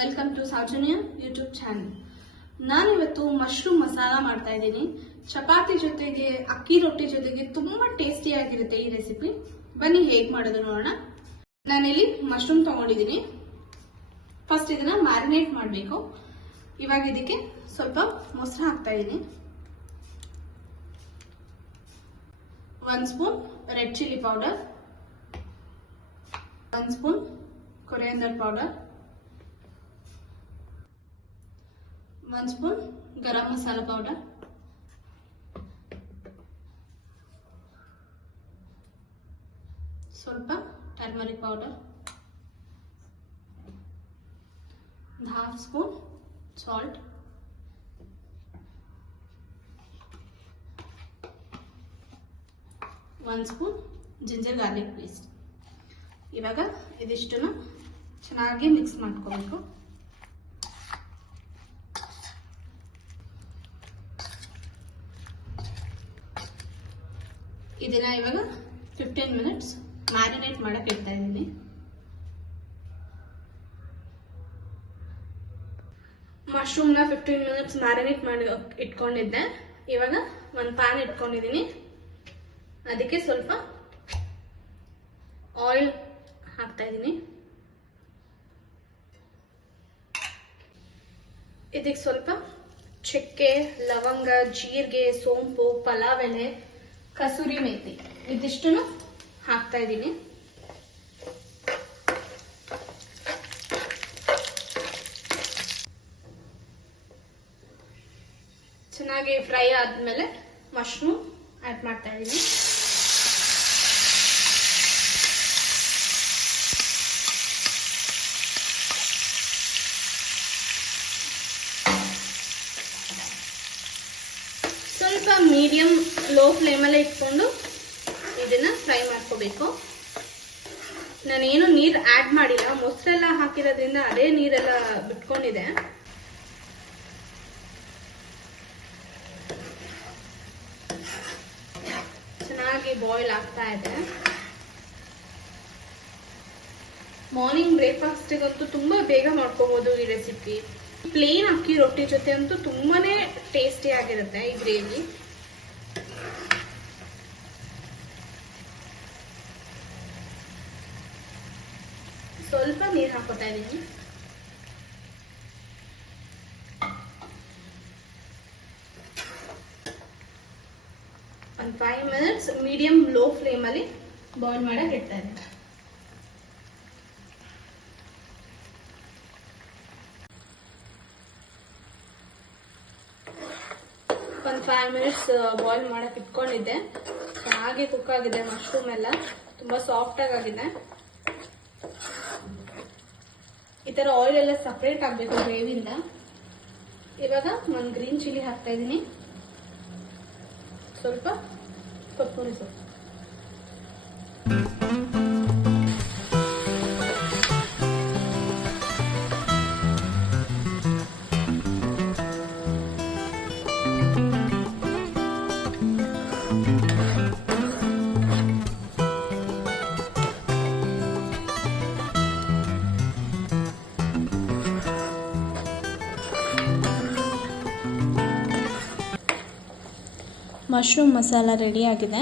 Welcome to Soujanya YouTube channel. ನಾನಿವತ್ತು mushroom masala ಮಾಡ್ತಾ ಇದ್ದೀನಿ. ಚಪಾತಿ ಜೊತೆಗೆ, ಅಕ್ಕಿ ರೊಟ್ಟಿ ಜೊತೆಗೆ ತುಂಬಾ ಟೇಸ್ಟಿ ಆಗಿರುತ್ತೆ ಈ ರೆಸಿಪಿ. ಬನ್ನಿ ಹೇಗೆ ಮಾಡೋದು ನೋಡೋಣ. ನಾನಿಲ್ಲಿ ಮಶ್ರೂಮ್ ತಗೊಂಡಿದ್ದೀನಿ. ಫಸ್ಟ್ ಇದನ್ನ ಮ್ಯಾರಿನೇಟ್ ಮಾಡಬೇಕು. ಇವಾಗ ಇದಕ್ಕೆ ಸ್ವಲ್ಪ ಮೊಸರು ಹಾಕ್ತಾ ಇದ್ದೀನಿ. 1 spoon red chilli powder, 1 spoon coriander powder, 1 spoon garam masala powder, ಸ್ವಲ್ಪ ಟರ್ಮರಿಕ್ ಪೌಡರ್, 1/2 ಸ್ಪೂನ್ ಸಾಲ್ಟ್, ಒಂದು ಸ್ಪೂನ್ ಜಿಂಜರ್ ಗಾರ್ಲಿಕ್ ಪೇಸ್ಟ್. ಇವಾಗ ಇದಿಷ್ಟನ್ನು ಚೆನ್ನಾಗಿ ಮಿಕ್ಸ್ ಮಾಡ್ಕೋಬೇಕು. ಇದನ್ನ ಇವಾಗ 15 ಮಿನಿಟ್ಸ್ ಮ್ಯಾರಿನೇಟ್ ಮಾಡಕ್ಕೆ ಇಡ್ತಾ ಇದ್ದೀನಿ. ಮಶ್ರೂಮ್ನ 15 ಮಿನಿಟ್ಸ್ ಮ್ಯಾರಿನೇಟ್ ಮಾಡಿ ಇಟ್ಕೊಂಡಿದ್ದೆ. ಇವಾಗ ಒಂದು ಪ್ಯಾನ್ ಇಟ್ಕೊಂಡಿದ್ದೀನಿ. ಅದಕ್ಕೆ ಸ್ವಲ್ಪ ಆಯಿಲ್ ಹಾಕ್ತಾ ಇದ್ದೀನಿ. ಇದಕ್ಕೆ ಸ್ವಲ್ಪ ಚಕ್ಕೆ, ಲವಂಗ, ಜೀರಿಗೆ, ಸೋಂಪು, ಪಲಾವ್ ಎಲೆ, ಕಸೂರಿ ಮೇಥಿ ಇದಿಷ್ಟನ್ನು ಹಾಕ್ತಾ ಇದ್ದೀನಿ. ಚೆನ್ನಾಗಿ ಫ್ರೈ ಆದ್ಮೇಲೆ ಮಶ್ರೂಮ್ ಆಡ್ ಮಾಡ್ತಾ ಇದ್ದೀನಿ. ಸ್ವಲ್ಪ ಮೀಡಿಯಂ ಲೋ ಫ್ಲೇಮಲ್ಲೇ ಇಟ್ಕೊಂಡು ಇದನ್ನ ಫ್ರೈ ಮಾಡ್ಕೋಬೇಕು. ನಾನೇನು ನೀರು ಆಡ್ ಮಾಡಿಲ್ಲ, ಮೊಸರೆಲ್ಲ ಹಾಕಿರೋದ್ರಿಂದ ಅದೇ ನೀರೆಲ್ಲ ಬಿಟ್ಕೊಂಡಿದೆ. ಚೆನ್ನಾಗಿ ಬಾಯ್ಲ್ ಆಗ್ತಾ ಇದೆ. ಮಾರ್ನಿಂಗ್ ಬ್ರೇಕ್ಫಾಸ್ಟಿಗಂತೂ ತುಂಬಾ ಬೇಗ ಮಾಡ್ಕೋಬಹುದು ಈ ರೆಸಿಪಿ. ಪ್ಲೇನ್ ಅಕ್ಕಿ ರೊಟ್ಟಿ ಜೊತೆ ಅಂತೂ ತುಂಬಾನೇ ಟೇಸ್ಟಿ ಆಗಿರುತ್ತೆ ಈ ಗ್ರೇವಿ. ಸ್ವಲ್ಪ ನೀರು ಹಾಕೋತಾ ಇದ್ದೀನಿ. ಒಂದು 5 ಮಿನಿಟ್ಸ್ ಮೀಡಿಯಂ ಲೋ ಫ್ಲೇಮ್ ಅಲ್ಲಿ ಬಾಯ್ಲ್ ಮಾಡಕ್ಕೆ ಇಡ್ತಾ ಇದ್ದೀನಿ. ಒಂದು 5 ಮಿನಿಟ್ಸ್ ಬಾಯ್ಲ್ ಮಾಡಕ್ಕೆ ಇಟ್ಕೊಂಡಿದ್ದೆ. ಚೆನ್ನಾಗಿ ಕುಕ್ ಆಗಿದೆ. ಮಶ್ರೂಮ್ ಎಲ್ಲ ತುಂಬಾ ಸಾಫ್ಟ್ ಆಗಿದೆ. ಈ ತರ ಆಯಿಲ್ ಎಲ್ಲ ಸಪರೇಟ್ ಆಗಬೇಕು ಗ್ರೇವಿಯಿಂದ. ಇವಾಗ ಒಂದು ಗ್ರೀನ್ ಚಿಲ್ಲಿ ಹಾಕ್ತಾ ಇದ್ದೀನಿ, ಸ್ವಲ್ಪ ಕೊತ್ತಂಬರಿ ಸೊಪ್ಪು. ಮಶ್ರೂಮ್ ಮಸಾಲ ರೆಡಿ ಆಗಿದೆ.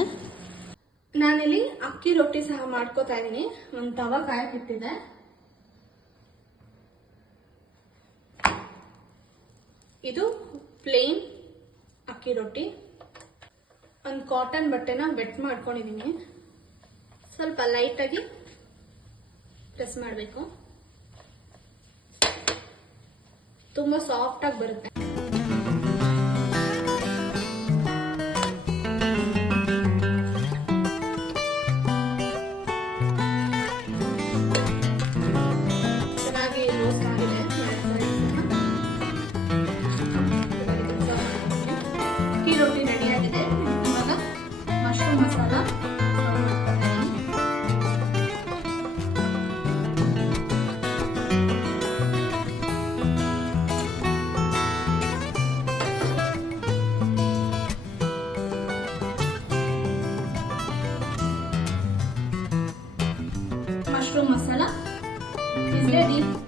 ನಾನಿಲ್ಲಿ ಅಕ್ಕಿ ರೊಟ್ಟಿ ಸಹ ಮಾಡ್ಕೋತಾ ಇದ್ದೀನಿ. ಒಂದು ತವಾ ಕಾಯಕ್ಕೆ ಇಟ್ಟಿದೆ. ಇದು ಪ್ಲೇನ್ ಅಕ್ಕಿ ರೊಟ್ಟಿ. ಒಂದು ಕಾಟನ್ ಬಟ್ಟೆನ ವೆಟ್ ಮಾಡ್ಕೊಂಡಿದ್ದೀನಿ. ಸ್ವಲ್ಪ ಲೈಟ್ ಆಗಿ ಪ್ರೆಸ್ ಮಾಡಬೇಕು. ತುಂಬಾ ಸಾಫ್ಟ್ ಆಗಿ ಬರುತ್ತೆ. ರೊಟ್ಟಿ ರೆಡಿ ಆಗಿದೆ. ಇವಾಗ ಮಶ್ರೂಮ್ ಮಸಾಲ is ready.